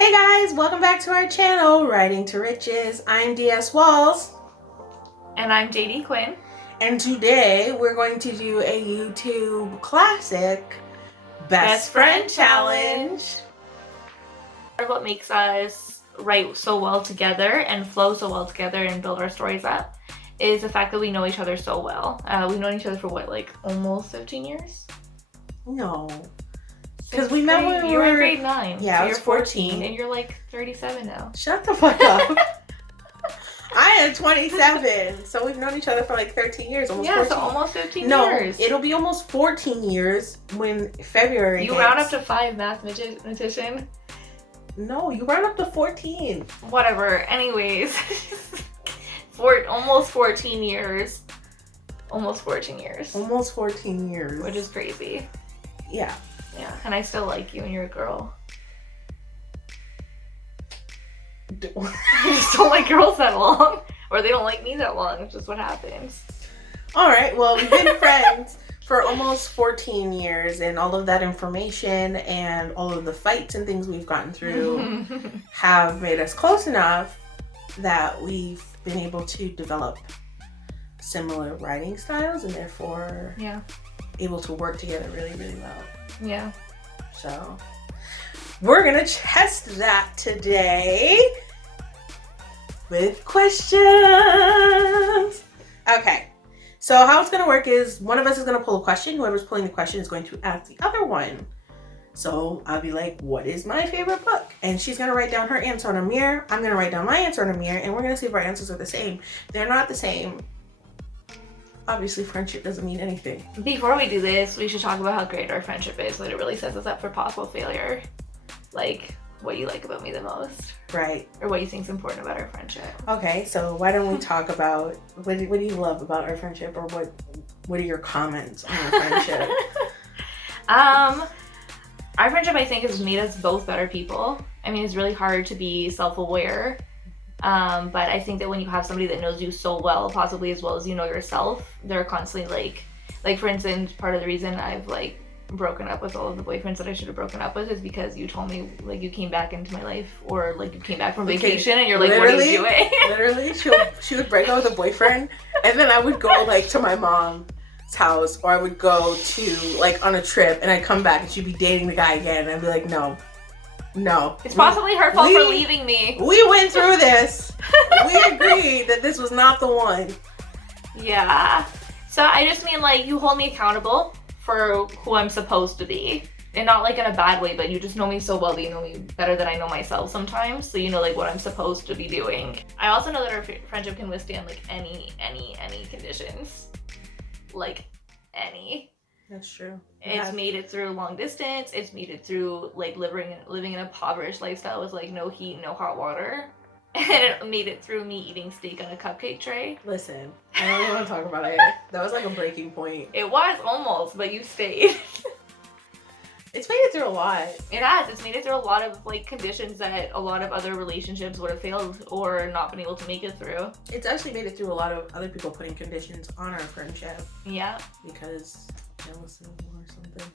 Hey guys, welcome back to our channel, Writing to Riches. I'm DS Walls. And I'm JD Quinn. And today we're going to do a YouTube classic, Best Friend Challenge. What makes us write so well together and flow so well together and build our stories up is the fact that we know each other so well. We've known each other for what, like almost 15 years? No. Because we met when we were in were... grade 9. Yeah, so I was you're 14. And you're like 37 now. Shut the fuck up. I am 27. So we've known each other for like 13 years. Almost 14. So almost 15 years. No, it'll be almost 14 years when February You hits. round up to 5, mathematician. No, you round up to 14. Whatever. Anyways. Almost 14 years. Almost 14 years. Almost 14 years. Which is crazy. Yeah. Yeah, and I still like you and you're a girl. I just don't like girls that long. Or they don't like me that long, which is what happens. Alright, well, we've been friends for almost 14 years, and all of that information and all of the fights and things we've gotten through have made us close enough that we've been able to develop similar writing styles and therefore able to work together really, really well. Yeah. So, we're gonna test that today with questions. Okay, so how it's gonna work is one of us is gonna pull a question. Whoever's pulling the question is going to ask the other one. So I'll be like, what is my favorite book? And she's gonna write down her answer on a mirror. I'm gonna write down my answer on a mirror, and we're gonna see if our answers are the same. They're not the same. Obviously, friendship doesn't mean anything. Before we do this, we should talk about how great our friendship is. That it really sets us up for possible failure. Like, what you like about me the most. Right. Or what you think is important about our friendship. Okay, so why don't we talk about, what do you love about our friendship, or what are your comments on our friendship? Our friendship, I think, has made us both better people. I mean, it's really hard to be self-aware. But I think that when you have somebody that knows you so well, possibly as well as you know yourself, they're constantly like for instance, part of the reason I've like broken up with all of the boyfriends that I should have broken up with is because you told me like you came back into my life, or like you came back from vacation and you're like, what are you doing? Literally, she would break up with a boyfriend, and then I would go like to my mom's house, or I would go to like on a trip, and I'd come back and she'd be dating the guy again, and I'd be like, no. It's possibly her fault for leaving me. We went through this. We agreed that this was not the one. Yeah. So I just mean like you hold me accountable for who I'm supposed to be. And not like in a bad way, but you just know me so well that you know me better than I know myself sometimes. So you know like what I'm supposed to be doing. I also know that our friendship can withstand like any conditions. Like any. That's true. It's made it through long distance. It's made it through like living in a impoverished lifestyle with like no heat, no hot water. And it made it through me eating steak on a cupcake tray. Listen, I don't even want to talk about it. That was like a breaking point. It was almost, but you stayed. It's made it through a lot. It has. It's made it through a lot of like conditions that a lot of other relationships would have failed or not been able to make it through. It's actually made it through a lot of other people putting conditions on our friendship. Yeah. Because jealousy or something.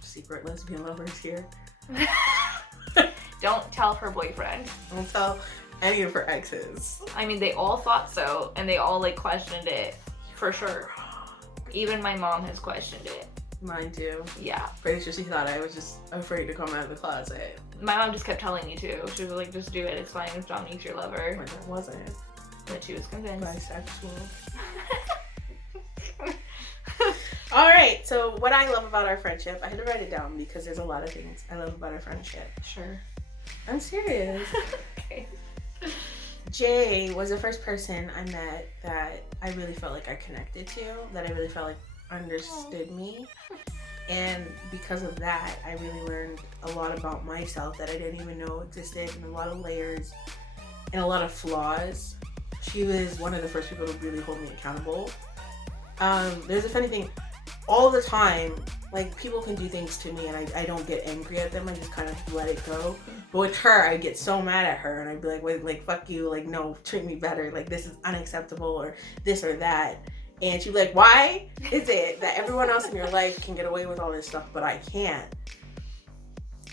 Secret lesbian lovers here. Don't tell her boyfriend. Don't tell any of her exes. I mean, they all thought so, and they all like questioned it for sure. Even my mom has questioned it. Mine too. Yeah. Pretty sure she thought I was just afraid to come out of the closet. My mom just kept telling me to. She was like, just do it. It's fine if Dominique's your lover. But I wasn't. But she was convinced. Bisexual. Alright, so what I love about our friendship, I had to write it down because there's a lot of things I love about our friendship. Sure. I'm serious. Okay. Jay was the first person I met that I really felt like I connected to, that I really felt like understood me. And because of that, I really learned a lot about myself that I didn't even know existed, and a lot of layers and a lot of flaws. She was one of the first people to really hold me accountable. There's a funny thing, all the time, like people can do things to me and I don't get angry at them, I just kind of let it go. But with her, I get so mad at her and I'd be like, wait, like fuck you, like no, treat me better, like this is unacceptable, or this or that. And she'd be like, why is it that everyone else in your life can get away with all this stuff but I can't?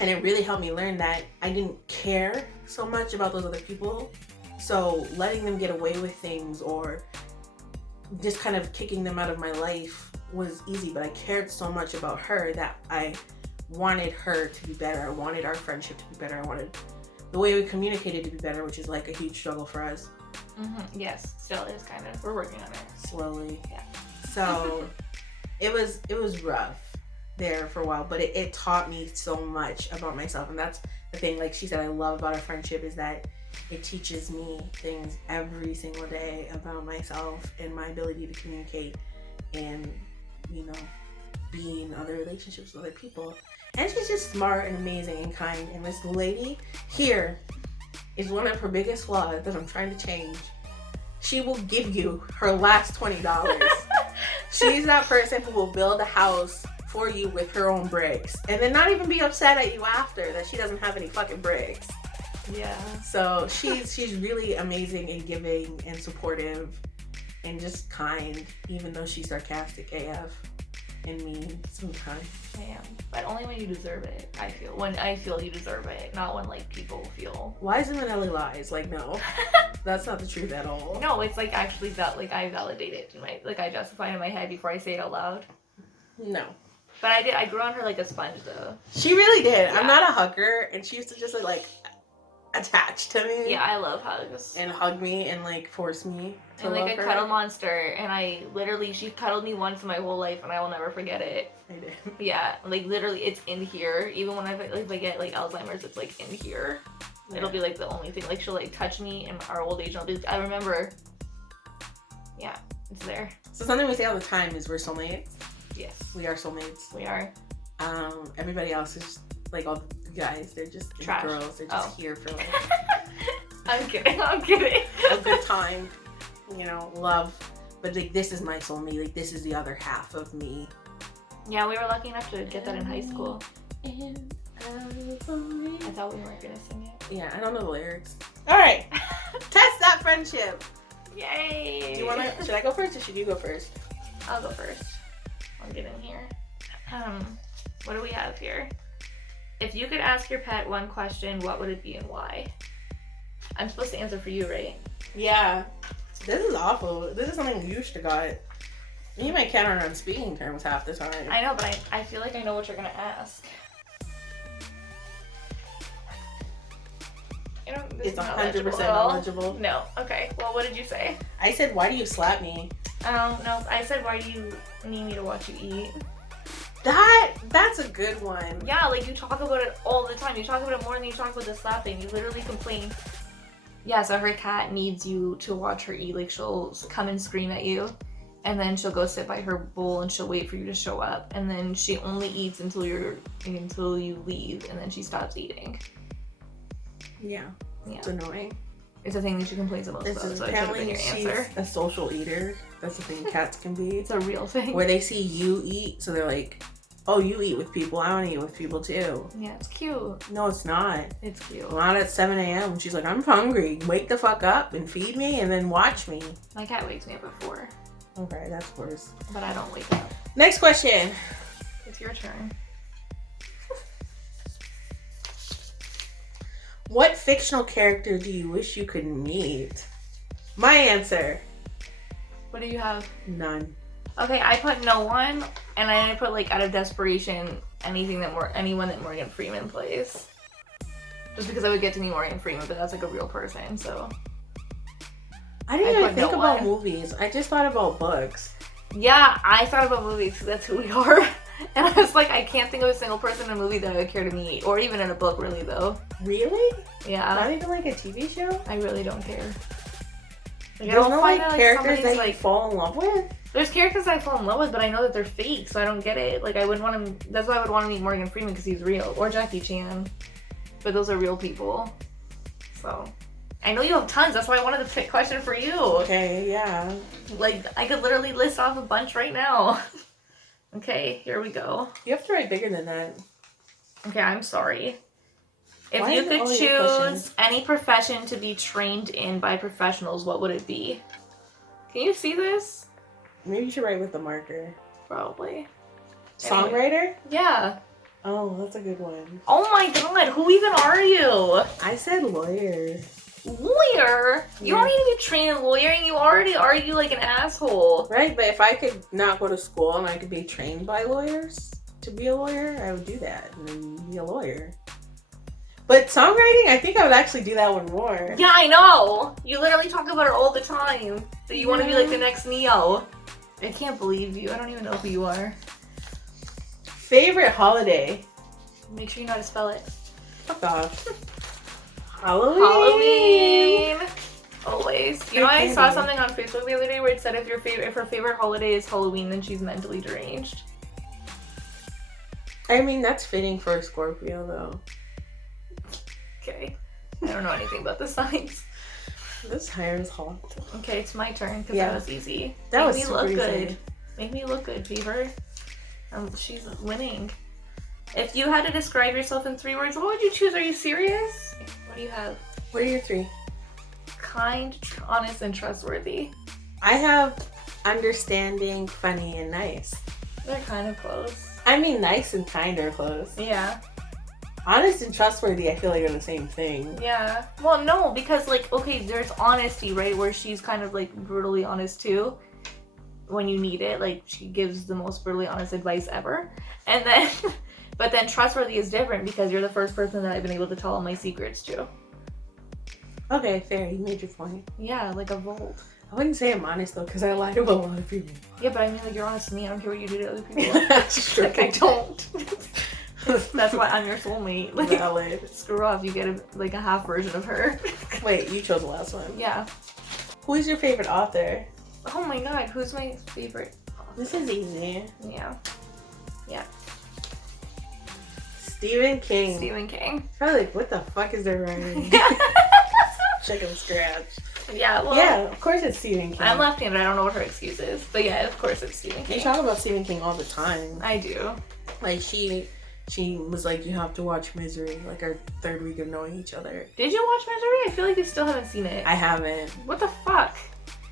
And it really helped me learn that I didn't care so much about those other people. So letting them get away with things or just kind of kicking them out of my life was easy, but I cared so much about her that I wanted her to be better. I wanted our friendship to be better. I wanted the way we communicated to be better, which is like a huge struggle for us. Mm-hmm. Yes, still is kind of. We're working on it. Slowly. Yeah. So it was rough there for a while, but it taught me so much about myself. And that's the thing, like she said, I love about our friendship is that it teaches me things every single day about myself and my ability to communicate and, you know, be in other relationships with other people. And she's just smart and amazing and kind. And this lady here is one of her biggest flaws that I'm trying to change. She will give you her last $20. She's that person who will build a house for you with her own bricks and then not even be upset at you after that she doesn't have any fucking bricks. Yeah. So she's really amazing and giving and supportive and just kind, even though she's sarcastic AF and mean sometimes. I am, but only when you deserve it. I feel when I feel you deserve it, not when like people feel. Lies and Manelli lies. Like no, that's not the truth at all. No, it's like actually that like I validate it in my I justify it in my head before I say it out loud. No. But I did. I grew on her like a sponge though. She really did. Yeah. I'm not a hugger, and she used to just like attach to me. Yeah, I love hugs. And hug me and like force me to and love like a her. cuddle monster, and I literally she cuddled me once in my whole life, and I will never forget it. I did. Yeah, like literally, it's in here. Even when if I get like Alzheimer's, it's like in here. Yeah. It'll be like the only thing. Like she'll like touch me in our old age, and I'll be. I remember. Yeah, it's there. So something we say all the time is we're soulmates. Yes, we are soulmates. We are. Everybody else is like all the guys. They're just trash. Girls. They're just here for like. I'm kidding. I'm kidding. A good time, you know, love. But like this is my soulmate. Like this is the other half of me. Yeah, we were lucky enough to get that in high school. I thought we weren't gonna sing it. Yeah, I don't know the lyrics. All right, test that friendship. Yay! Do you wanna? Should I go first or should you go first? I'll go first. I'll get in here. What do we have here? If you could ask your pet one question, what would it be and why? I'm supposed to answer for you, right? Yeah. This is awful. This is something you should have got. Me and my cat aren't on speaking terms half the time. I know, but I feel like I know what you're gonna ask. It's 100% knowledgeable. No. Okay. Well, what did you say? I said, why do you slap me? Oh, no. I said, why do you need me to watch you eat? That's a good one. Yeah, like you talk about it all the time. You talk about it more than you talk about the slapping. You literally complain. Yeah, so her cat needs you to watch her eat. Like she'll come and scream at you, and then she'll go sit by her bowl and she'll wait for you to show up, and then she only eats until you leave, and then she stops eating. Yeah. It's annoying. It's a thing that she complains about. So apparently she's a social eater. That's the thing cats can be. It's a real thing. Where they see you eat, so they're like, oh, you eat with people, I want to eat with people too. Yeah, it's cute. No, it's not. It's cute. Not at 7 a.m. She's like, I'm hungry. Wake the fuck up and feed me and then watch me. My cat wakes me up at 4. Okay, that's worse. But I don't wake up. Next question. It's your turn. What fictional character do you wish you could meet? My answer. What do you have? None. Okay, I put no one, and I put like out of desperation anyone that Morgan Freeman plays. Just because I would get to meet Morgan Freeman, but that's like a real person, so. I didn't even think about movies. I just thought about books. Yeah, I thought about movies because that's who we are. And I was like, I can't think of a single person in a movie that I would care to meet. Or even in a book, really, though. Really? Yeah. Not even like a TV show? I really don't care. Like, there's no like characters that you fall in love with? There's characters I fall in love with, but I know that they're fake, so I don't get it. Like, I wouldn't want to... That's why I would want to meet Morgan Freeman, because he's real. Or Jackie Chan. But those are real people. So... I know you have tons. That's why I wanted to pick a question for you. Okay, yeah. Like, I could literally list off a bunch right now. Okay, here we go. You have to write bigger than that. Okay, I'm sorry. If you could choose any profession to be trained in by professionals, what would it be? Can you see this? Maybe you should write with the marker. Probably. Songwriter? Yeah. Oh, that's a good one. Oh my god, who even are you? I said lawyer. Lawyer? You don't need to be trained in lawyering. You already argue like an asshole. Right, but if I could not go to school and I could be trained by lawyers to be a lawyer, I would do that and then be a lawyer. But songwriting, I think I would actually do that one more. Yeah, I know. You literally talk about it all the time. That you want to be like the next Neo. I can't believe you. I don't even know who you are. Favorite holiday? Make sure you know how to spell it. Fuck off. Halloween. Always. You know, I saw something on Facebook the other day where it said if her favorite holiday is Halloween, then she's mentally deranged. I mean, that's fitting for a Scorpio, though. Okay. I don't know anything about the signs. This hair is hot. Okay, it's my turn because that was easy. That was Make me super look easy. good. Make me look good, Beaver. She's winning. If you had to describe yourself in 3 words, what would you choose? Are you serious? What do you have? What are your 3? Kind, honest, and trustworthy. I have understanding, funny, and nice. They're kind of close. I mean, nice and kind are close. Yeah. Honest and trustworthy, I feel like are the same thing. Yeah. Well, no, because like, okay, there's honesty, right? Where she's kind of like brutally honest too. When you need it, like she gives the most brutally honest advice ever. And then, but then trustworthy is different because you're the first person that I've been able to tell all my secrets to. Okay, fair. You made your point. Yeah, like a vault. I wouldn't say I'm honest though, because I lie to a lot of people. Yeah, but I mean, like you're honest to me. I don't care what you do to other people. That's true. Like I don't. That's why I'm your soulmate. Like, valid. screw off. You get a half version of her. Wait, you chose the last one. Yeah. Who is your favorite author? Oh my god, who's my favorite? This is easy. Yeah. Yeah. Stephen King. Stephen King. Probably like, what the fuck is there writing? Chicken scratch. Yeah, well. Yeah, of course it's Stephen King. I'm left-handed. I don't know what her excuse is. But yeah, of course it's Stephen King. You talk about Stephen King all the time. I do. Like, she was like, you have to watch Misery, like our 3rd week of knowing each other. Did you watch Misery? I feel like you still haven't seen it. I haven't. What the fuck?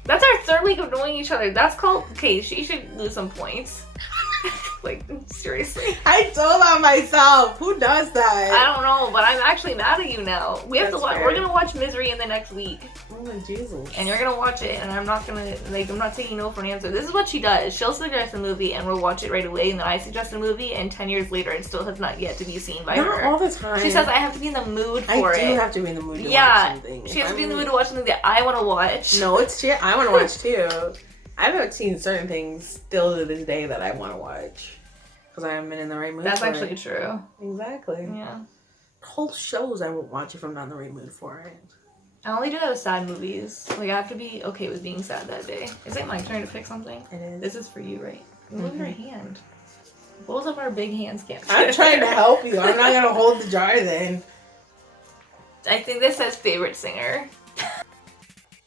That's our 3rd week of knowing each other. That's called... Okay, she should lose some points. Like, seriously. I told on myself. Who does that? I don't know, but I'm actually mad at you now. We have to watch... fair. We're gonna watch Misery in the next week. Oh my Jesus. And you're gonna watch it, and I'm not gonna... Like, I'm not taking no for an answer. This is what she does. She'll suggest a movie, and we'll watch it right away, and then I suggest a movie, and 10 years later, it still has not yet to be seen by Not her. all the time. She says, I have to be in the mood for it. I do have to be in the mood to watch something. She has to be in the mood to watch something that I want to watch. No, it's true. I want to watch too. I haven't seen certain things still to this day that I want to watch. Because I haven't been in the right mood That's for actually it. true. Exactly. Yeah. Whole shows I won't watch if I'm not in the right mood for it. I only do that with sad movies. Like, I have to be okay with being sad that day. Is it my turn to pick something? It is. This is for you, right? Move your hand. Both of our big hands can't fit. I'm trying to help you. I'm not going to hold the jar then. I think this says favorite singer.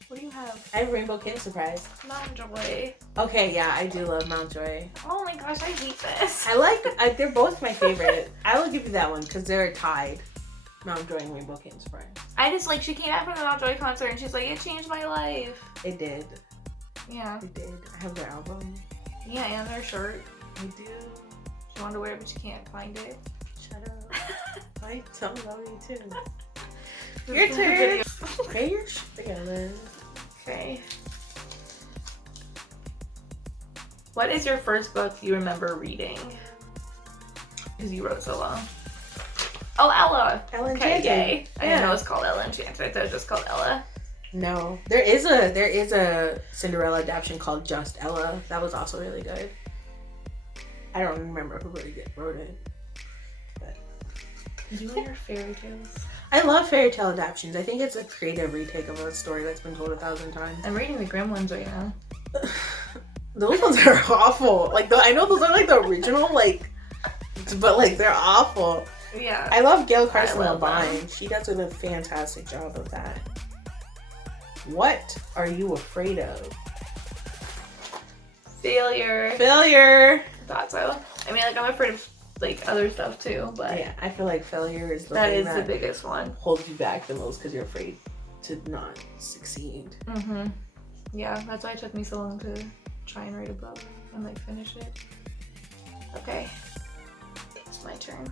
What do you have? I have Rainbow King Surprise. Mountjoy. Okay, yeah, I do love Mountjoy. Oh my gosh, I hate this. They're both my favorite. I will give you that one because they're tied. Mountjoy and Rainbow King Surprise. I just, like, she came out from the Mountjoy concert and she's like, it changed my life. It did. Yeah. It did. I have their album. Yeah, and their shirt. I do. She wanted to wear it, but she can't find it. Shut up. I tell about me too. Your turn. Get your shit together. Okay. What is your first book you remember reading? Because you wrote so long. Oh, Ella. Ella Okay, Enchanted. yay. I didn't Yeah. know it was called Ella Enchanted. I thought it was just called Ella. No, there is a Cinderella adaptation called Just Ella. That was also really good. I don't remember who wrote it. But You and your fairy tales. I love fairy tale adaptations. I think it's a creative retake of a story that's been told 1,000 times. I'm reading the Grimm ones right now. Those ones are awful. Like, I know those are like the original, like, but like they're awful. Yeah. I love Gail Carson love Levine. She does a fantastic job of that. What are you afraid of? Failure. Failure. Thought so. I mean, like, I'm afraid of, like, other stuff too, but Yeah, I feel like failure is the that thing is the that biggest one. holds you back the most because you're afraid to not succeed. Mm-hmm. Yeah, that's why it took me so long to try and write a book and, like, finish it. Okay. my turn.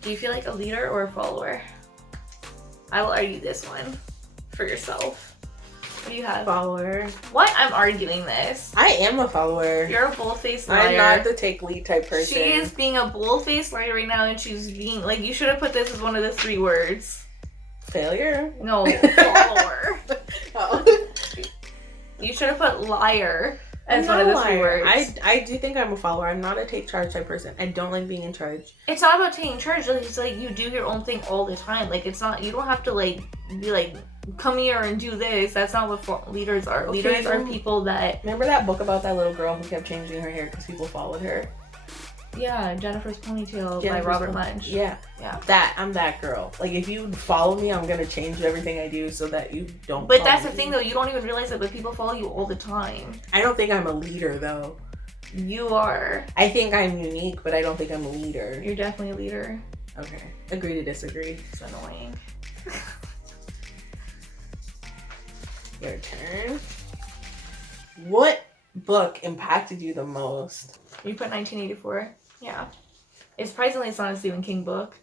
Do you feel like a leader or a follower? I will argue this one for yourself. What do you have? Follower. What? I'm arguing this. I am a follower. You're a bold-faced liar. I'm not the take lead type person. She is being a bold-faced liar right now, and she's being like, you should have put this as one of the 3 words. Failure? No, follower. Oh. You should have put liar as one of the 3 words. I do think I'm a follower. I'm not a take charge type person. I don't like being in charge. It's not about taking charge. It's like you do your own thing all the time. Like it's not. You don't have to like be like, come here and do this. That's not what leaders are. Okay, Leaders are people that. Remember that book about that little girl who kept changing her hair because people followed her? Yeah, Jennifer's Ponytail by Robert Munsch. Yeah. I'm that girl. Like if you follow me, I'm gonna change everything I do so that you don't. But that's the thing, though. You don't even realize it, but people follow you all the time. I don't think I'm a leader, though. You are. I think I'm unique, but I don't think I'm a leader. You're definitely a leader. Okay. Agree to disagree. It's annoying. Your turn. What book impacted you the most? You put 1984. Yeah. Surprisingly, it's not a Stephen King book.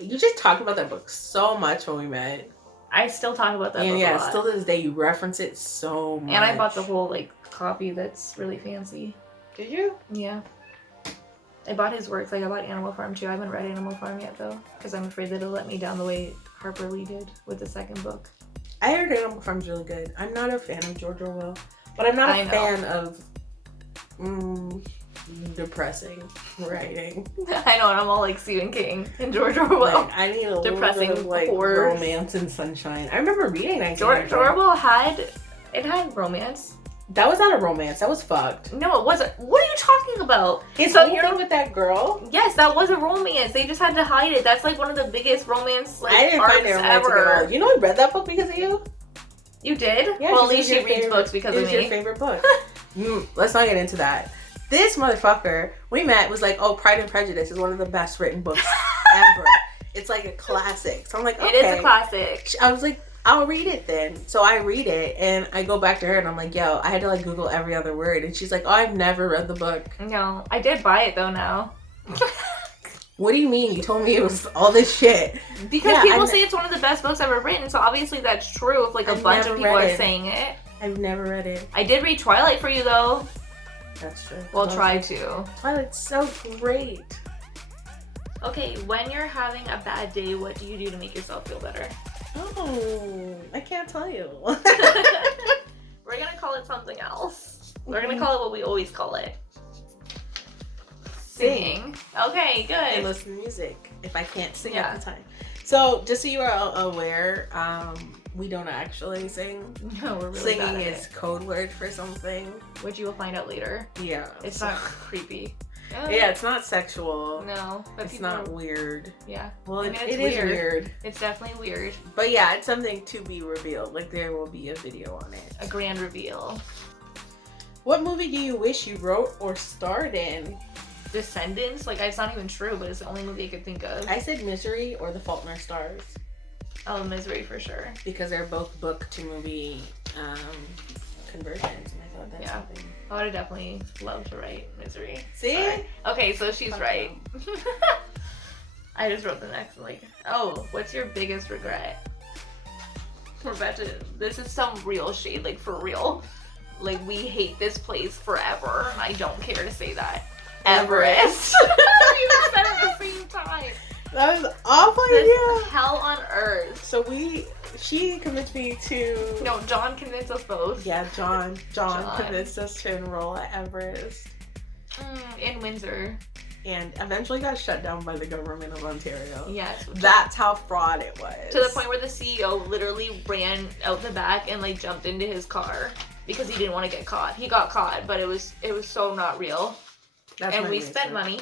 You just talked about that book so much when we met. I still talk about that book a lot. Still to this day, you reference it so much. And I bought the whole, like, copy that's really fancy. Did you? Yeah. I bought his works. Like, I bought Animal Farm, too. I haven't read Animal Farm yet, though. Because I'm afraid that it'll let me down the way Harper Lee did with the second book. I heard Animal Farm's really good. I'm not a fan of George Orwell. But I'm not a fan of... depressing writing. I know, and I'm all like Stephen King and George Orwell. Like, I need a depressing little bit of like horror. romance and sunshine. I remember reading 1984. George Orwell had romance. That was not a romance. That was fucked. No, it wasn't. What are you talking about? His whole thing with that girl? Yes, that was a romance. They just had to hide it. That's like one of the biggest romance I didn't find it romantic ever. at all. You know I read that book because of you? You did? Yeah, well, at least she reads books because of me. It was your favorite book. Let's not get into that. This motherfucker we met was like, oh, Pride and Prejudice is one of the best written books ever. It's like a classic. So I'm like, okay. It is a classic. I was like, I'll read it then. So I read it and I go back to her and I'm like, yo, I had to like Google every other word. And she's like, oh, I've never read the book. No, I did buy it though now. What do you mean? You told me it was all this shit. Because people say it's one of the best books ever written, so obviously that's true if like a bunch of people are saying it. I've never read it. I did read Twilight for you though. That's true. Well, try to. Twilight's so great. Okay, when you're having a bad day, what do you do to make yourself feel better? Oh, I can't tell you. We're gonna call it something else. We're gonna call it what we always call it. Singing. Okay, good. And listen to music if I can't sing at the time. So, just so you are aware, we don't actually sing. No, we're really Singing bad at is code word for something. Which you will find out later. Yeah. It's not creepy. Yeah, it's not sexual. No. But it's not weird. Yeah. Well, it is weird. It's definitely weird. But yeah, it's something to be revealed. Like, there will be a video on it. A grand reveal. What movie do you wish you wrote or starred in? Descendants? Like, it's not even true, but it's the only movie I could think of. I said Misery or The Fault in Our Stars. Oh, Misery for sure. Because they're both book to movie conversions, and I thought that's something. I would have definitely loved to write Misery. See? But, okay, so she's right. I just wrote the next one, like, oh, what's your biggest regret? We're about to, this is some real shade, like, for real. Like, we hate this place forever. I don't care to say that. Everest. We even said it at the same time. That was awful. This hell on earth. So she convinced me to. No, John convinced us both. Yeah, John convinced us to enroll at Everest. In Windsor. And eventually got shut down by the government of Ontario. Yes. That's how fraud it was. To the point where the CEO literally ran out the back and like jumped into his car because he didn't want to get caught. He got caught, but it was so not real. And we spent money.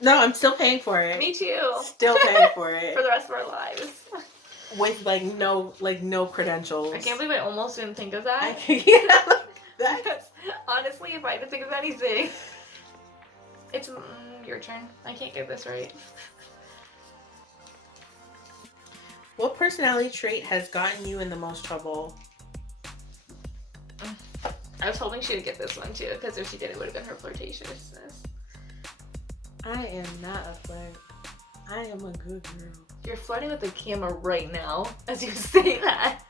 No, I'm still paying for it. Me too. Still paying for it. For the rest of our lives. With no credentials. I can't believe I almost didn't think of that. That's honestly, if I had to think of anything. It's your turn. I can't get this right. What personality trait has gotten you in the most trouble? I was hoping she would get this one too, because if she did, it would have been her flirtatiousness. I am not a flirt. I am a good girl. You're flirting with the camera right now as you say that.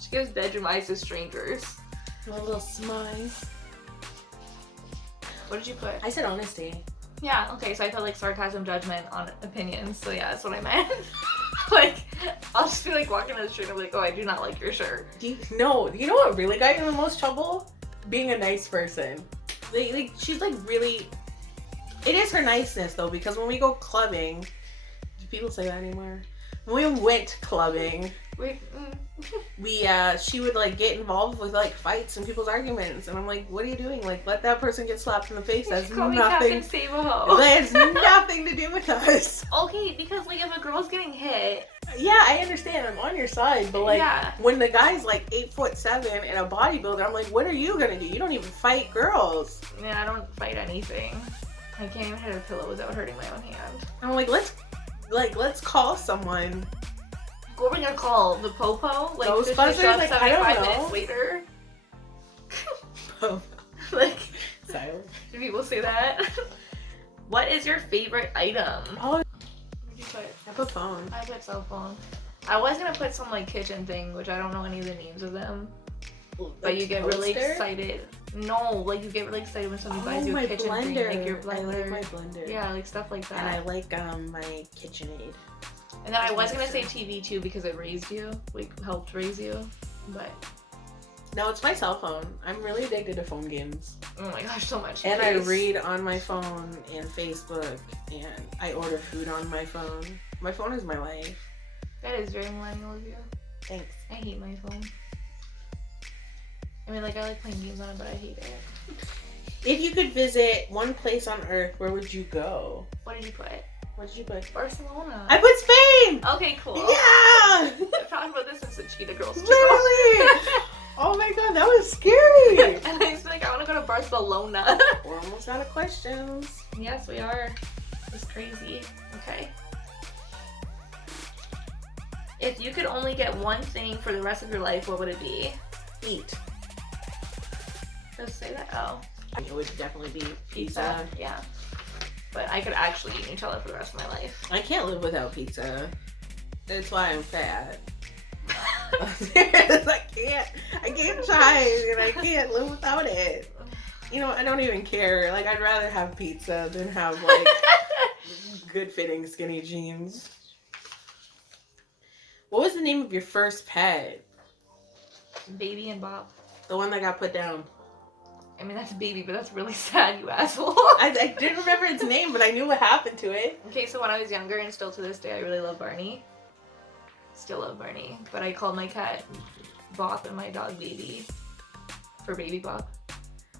She gives bedroom eyes to strangers. A little smile. What did you put? I said honesty. Yeah, okay, so I felt like sarcasm, judgment on opinions, so yeah, that's what I meant. Like, I'll just be like walking down the street and I'm like, oh, I do not like your shirt. No, you know what really got you in the most trouble? Being a nice person. She's like really... It is her niceness though, because when we go clubbing... Do people say that anymore? When we went clubbing... she would like get involved with like fights and people's arguments, and I'm like, what are you doing? Like, let that person get slapped in the face. That's nothing. That has nothing to do with us. Okay, because like if a girl's getting hit. Yeah, I understand. I'm on your side, but like when the guy's like 8'7" and a bodybuilder, I'm like, what are you gonna do? You don't even fight girls. Yeah, I don't fight anything. I can't even hit a pillow without hurting my own hand. I'm like, let's call someone. What are we gonna call? The popo? Like, Ghostbusters? Like, I don't know. Minutes later? Oh. Like, silent. Do people say that? What is your favorite item? Oh. What did you put? I put phone. I put cell phone. I was gonna put some like kitchen thing, which I don't know any of the names of them. But you get really excited. No, like you get really excited when somebody buys you a kitchen thing, like your blender. I like my blender. Yeah, like stuff like that. And I like my KitchenAid. And then I was gonna say TV too because it raised you, like helped raise you, but no, it's my cell phone. I'm really addicted to phone games. Oh my gosh, so much. And I read on my phone and Facebook, and I order food on my phone. My phone is my life. That is very millennial of you. Thanks. I hate my phone. I mean, like I like playing games on it, but I hate it. If you could visit one place on Earth, where would you go? What did you put? What did you put? Barcelona. I put Spain! Okay, cool. Yeah! I've talked about this since the Cheetah Girls too. Literally! Oh my god, that was scary! And I was like, I want to go to Barcelona. We're almost out of questions. Yes, we are. It's crazy. Okay. If you could only get one thing for the rest of your life, what would it be? Eat. Just say that. Oh. It would definitely be pizza. Yeah. But I could actually eat Nutella for the rest of my life. I can't live without pizza. That's why I'm fat. I can't try and I can't live without it. You know, I don't even care. Like, I'd rather have pizza than have like good fitting skinny jeans. What was the name of your first pet? Baby and Bob. The one that got put down. I mean, that's Baby, but that's really sad, you asshole. I didn't remember its name, but I knew what happened to it. Okay, so when I was younger, and still to this day, I really love Barney. Still love Barney. But I called my cat Bop and my dog Baby. For Baby Bop.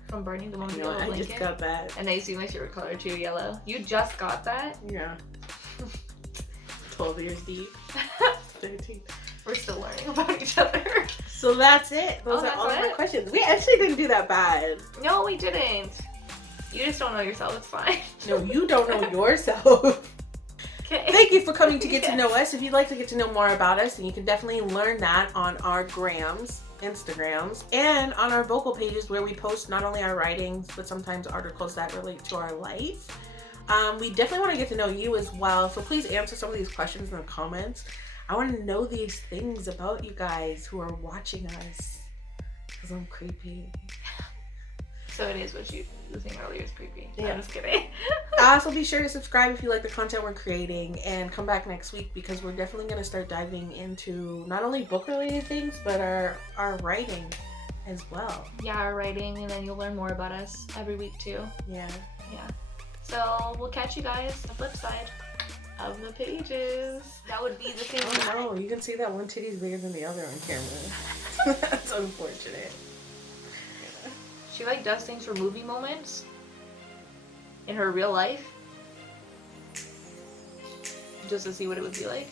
From Barney, the one with the yellow blanket. I just got that. And I see my favorite color too, yellow. You just got that? Yeah. 12 years deep. 13. We're still learning about each other. So that's it. Those are all of my questions. We actually didn't do that bad. No, we didn't. You just don't know yourself. It's fine. No, you don't know yourself. Okay. Thank you for coming to get to know us. If you'd like to get to know more about us, and you can definitely learn that on our grams, Instagrams, and on our vocal pages where we post not only our writings, but sometimes articles that relate to our life. We definitely want to get to know you as well. So please answer some of these questions in the comments. I want to know these things about you guys who are watching us. Because I'm creepy. So it is what you were saying earlier is creepy. Yeah. I'm just kidding. Also be sure to subscribe if you like the content we're creating. And come back next week because we're definitely going to start diving into not only book related things, but our writing as well. Yeah, our writing. And then you'll learn more about us every week too. Yeah. Yeah. So we'll catch you guys on the flip side of the pages. That would be the thing. Oh no, you can see that one titty's bigger than the other on camera. That's unfortunate. She like does things for movie moments in her real life. Just to see what it would be like.